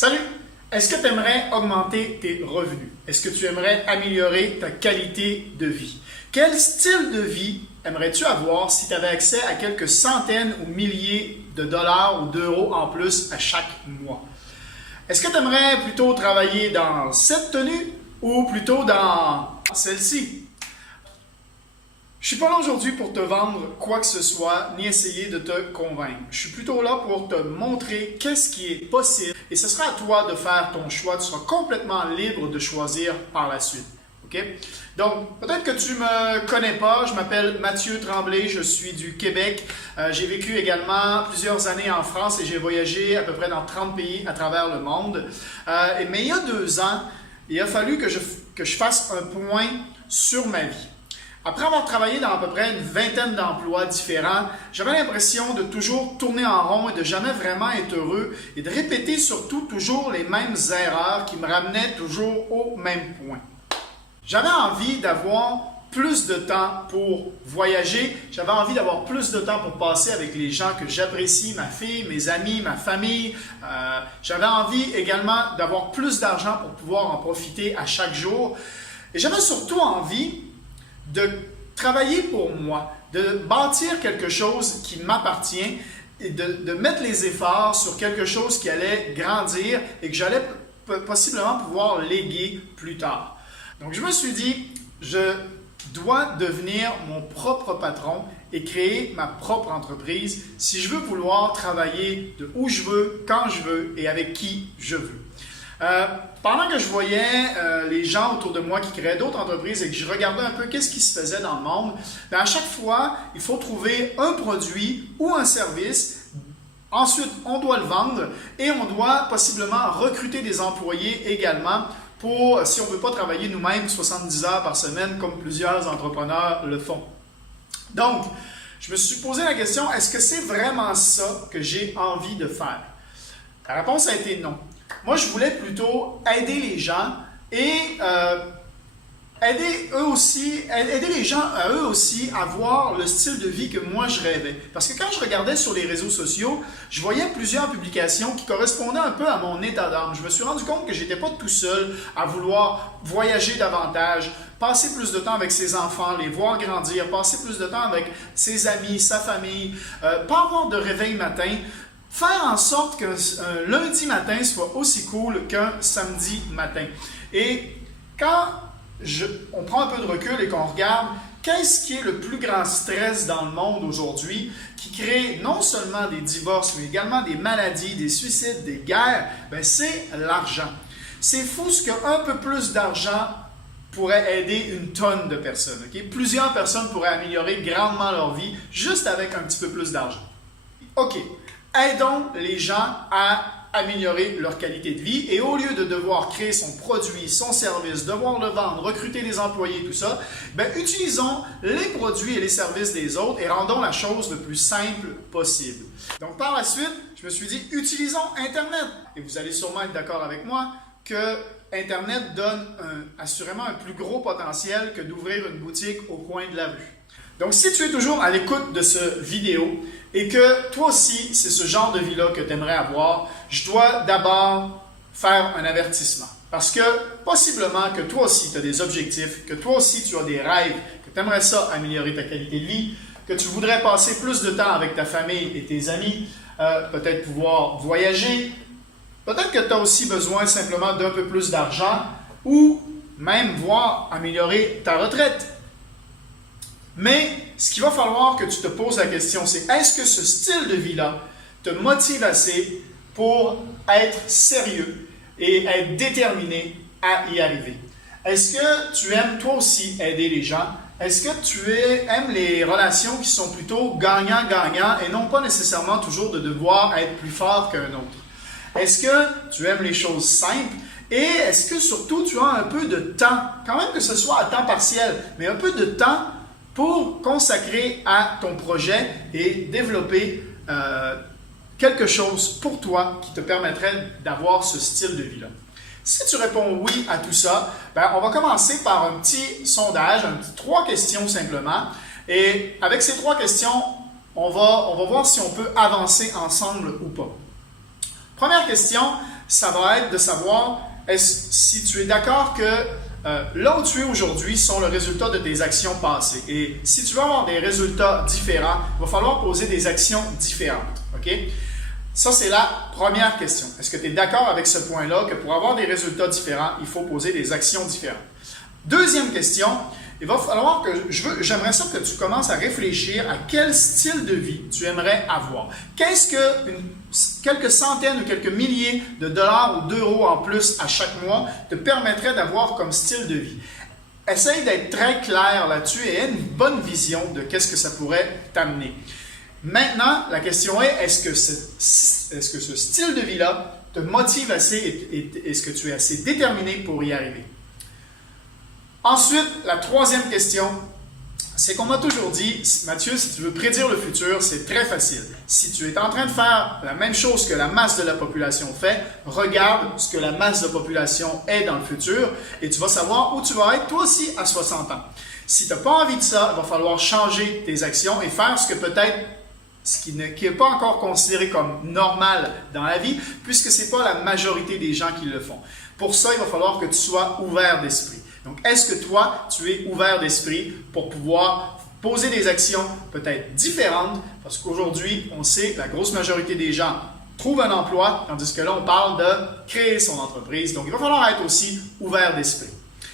Salut! Est-ce que tu aimerais augmenter tes revenus? Est-ce que tu aimerais améliorer ta qualité de vie? Quel style de vie aimerais-tu avoir si tu avais accès à quelques centaines ou milliers de dollars ou d'euros en plus à chaque mois? Est-ce que tu aimerais plutôt travailler dans cette tenue ou plutôt dans celle-ci? Je ne suis pas là aujourd'hui pour te vendre quoi que ce soit, ni essayer de te convaincre. Je suis plutôt là pour te montrer qu'est-ce qui est possible et ce sera à toi de faire ton choix. Tu seras complètement libre de choisir par la suite. OK? Donc, peut-être que tu ne me connais pas, je m'appelle Mathieu Tremblay, je suis du Québec. J'ai vécu également plusieurs années en France et j'ai voyagé à peu près dans 30 pays à travers le monde. Mais il y a 2 ans, il a fallu que je fasse un point sur ma vie. Après avoir travaillé dans à peu près une vingtaine d'emplois différents, j'avais l'impression de toujours tourner en rond et de jamais vraiment être heureux et de répéter surtout toujours les mêmes erreurs qui me ramenaient toujours au même point. J'avais envie d'avoir plus de temps pour voyager, j'avais envie d'avoir plus de temps pour passer avec les gens que j'apprécie, ma fille, mes amis, ma famille. J'avais envie également d'avoir plus d'argent pour pouvoir en profiter à chaque jour. Et j'avais surtout envie de travailler pour moi, de bâtir quelque chose qui m'appartient et de mettre les efforts sur quelque chose qui allait grandir et que j'allais possiblement pouvoir léguer plus tard. Donc je me suis dit, je dois devenir mon propre patron et créer ma propre entreprise si je veux vouloir travailler de où je veux, quand je veux et avec qui je veux. Pendant que je voyais les gens autour de moi qui créaient d'autres entreprises et que je regardais un peu qu'est-ce qui se faisait dans le monde, à chaque fois, il faut trouver un produit ou un service. Ensuite, on doit le vendre et on doit possiblement recruter des employés également pour, si on ne veut pas travailler nous-mêmes 70 heures par semaine comme plusieurs entrepreneurs le font. Donc, je me suis posé la question, est-ce que c'est vraiment ça que j'ai envie de faire? La réponse a été non. Moi, je voulais plutôt aider les gens et aider les gens à eux aussi avoir le style de vie que moi je rêvais. Parce que quand je regardais sur les réseaux sociaux, je voyais plusieurs publications qui correspondaient un peu à mon état d'âme. Je me suis rendu compte que je n'étais pas tout seul à vouloir voyager davantage, passer plus de temps avec ses enfants, les voir grandir, passer plus de temps avec ses amis, sa famille, pas avoir de réveil matin. Faire en sorte qu'un lundi matin soit aussi cool qu'un samedi matin. Et quand on prend un peu de recul et qu'on regarde qu'est-ce qui est le plus grand stress dans le monde aujourd'hui qui crée non seulement des divorces, mais également des maladies, des suicides, des guerres, c'est l'argent. C'est fou ce qu'un peu plus d'argent pourrait aider une tonne de personnes. Okay? Plusieurs personnes pourraient améliorer grandement leur vie juste avec un petit peu plus d'argent. OK. Aidons les gens à améliorer leur qualité de vie et au lieu de devoir créer son produit, son service, devoir le vendre, recruter des employés, tout ça, utilisons les produits et les services des autres et rendons la chose le plus simple possible. Donc par la suite, je me suis dit, utilisons Internet. Et vous allez sûrement être d'accord avec moi que Internet donne assurément un plus gros potentiel que d'ouvrir une boutique au coin de la rue. Donc, si tu es toujours à l'écoute de cette vidéo et que toi aussi, c'est ce genre de vie-là que tu aimerais avoir, je dois d'abord faire un avertissement. Parce que possiblement que toi aussi, tu as des objectifs, que toi aussi, tu as des rêves, que tu aimerais ça améliorer ta qualité de vie, que tu voudrais passer plus de temps avec ta famille et tes amis, peut-être pouvoir voyager, peut-être que tu as aussi besoin simplement d'un peu plus d'argent ou même voir améliorer ta retraite. Mais ce qu'il va falloir que tu te poses la question, c'est est-ce que ce style de vie-là te motive assez pour être sérieux et être déterminé à y arriver? Est-ce que tu aimes toi aussi aider les gens? Est-ce que tu aimes les relations qui sont plutôt gagnant-gagnant et non pas nécessairement toujours de devoir être plus fort qu'un autre? Est-ce que tu aimes les choses simples? Et est-ce que surtout tu as un peu de temps, quand même que ce soit à temps partiel, mais un peu de temps pour consacrer à ton projet et développer quelque chose pour toi qui te permettrait d'avoir ce style de vie-là. Si tu réponds oui à tout ça, on va commencer par un petit sondage, 3 questions simplement. Et avec ces 3 questions, on va voir si on peut avancer ensemble ou pas. Première question, ça va être de savoir si tu es d'accord que là où tu es aujourd'hui sont le résultat de tes actions passées. Et si tu veux avoir des résultats différents, il va falloir poser des actions différentes. OK? Ça, c'est la première question. Est-ce que tu es d'accord avec ce point-là, que pour avoir des résultats différents, il faut poser des actions différentes? Deuxième question, il va falloir que j'aimerais ça que tu commences à réfléchir à quel style de vie tu aimerais avoir. Qu'est-ce que quelques centaines ou quelques milliers de dollars ou d'euros en plus à chaque mois te permettrait d'avoir comme style de vie? Essaye d'être très clair là-dessus et aie une bonne vision de qu'est-ce que ça pourrait t'amener. Maintenant, la question est, est-ce que ce style de vie-là te motive assez et est-ce que tu es assez déterminé pour y arriver? Ensuite, la troisième question, c'est qu'on m'a toujours dit, Mathieu, si tu veux prédire le futur, c'est très facile. Si tu es en train de faire la même chose que la masse de la population fait, regarde ce que la masse de population est dans le futur et tu vas savoir où tu vas être toi aussi à 60 ans. Si tu n'as pas envie de ça, il va falloir changer tes actions et faire ce que peut-être qui n'est pas encore considéré comme normal dans la vie, puisque ce n'est pas la majorité des gens qui le font. Pour ça, il va falloir que tu sois ouvert d'esprit. Donc, est-ce que toi, tu es ouvert d'esprit pour pouvoir poser des actions peut-être différentes? Parce qu'aujourd'hui, on sait que la grosse majorité des gens trouvent un emploi, tandis que là, on parle de créer son entreprise. Donc, il va falloir être aussi ouvert d'esprit.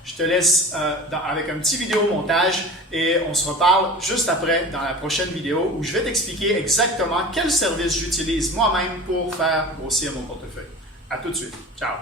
Je te laisse avec un petit vidéo montage et on se reparle juste après dans la prochaine vidéo où je vais t'expliquer exactement quel service j'utilise moi-même pour faire grossir mon portefeuille. À tout de suite. Ciao!